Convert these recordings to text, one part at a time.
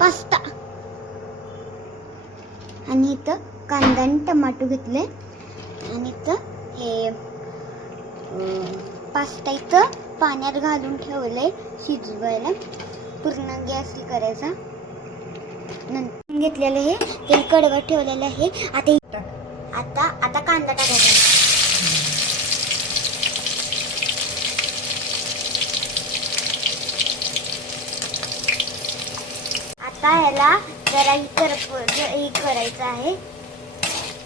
Pasta. आणि इथं कांदा आणि टमाटो घेतले आणि इथं हे पास्ता इथं पाण्यात घालून ठेवले शिजवायला. पूर्ण गॅस करायचा. नंतर घेतलेलं हे तेल कडवत ठेवलेलं आहे. आता कांदा टाकायचा. आता याला जरा ही करायचं आहे.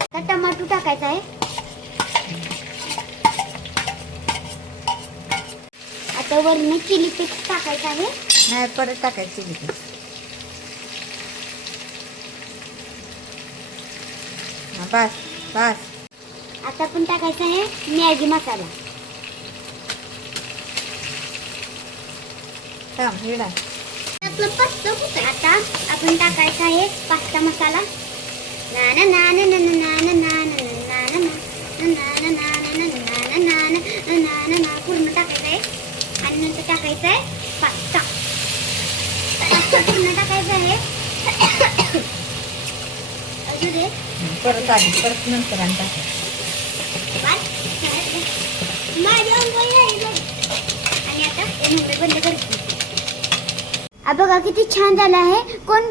आता टमाटो टाकायचा आहे. आता वरून चिली फ्लेक्स टाकायचा आहे. नाही परत टाकायची चिली फ्लेक्स. बस बस. आता आपण टाकायचा आहे मॅगी मसाला. आता आपण टाकायचा आहे पास्ता मसाला. पूर्ण टाकायचा आहे. आणि नंतर टाकायचा आहे पास्ता. पूर्ण टाकायचा आहे. परत नंतर आणि टाकायचं. आणि आता बंद करते. बघा किती छान झालं आहे. कोण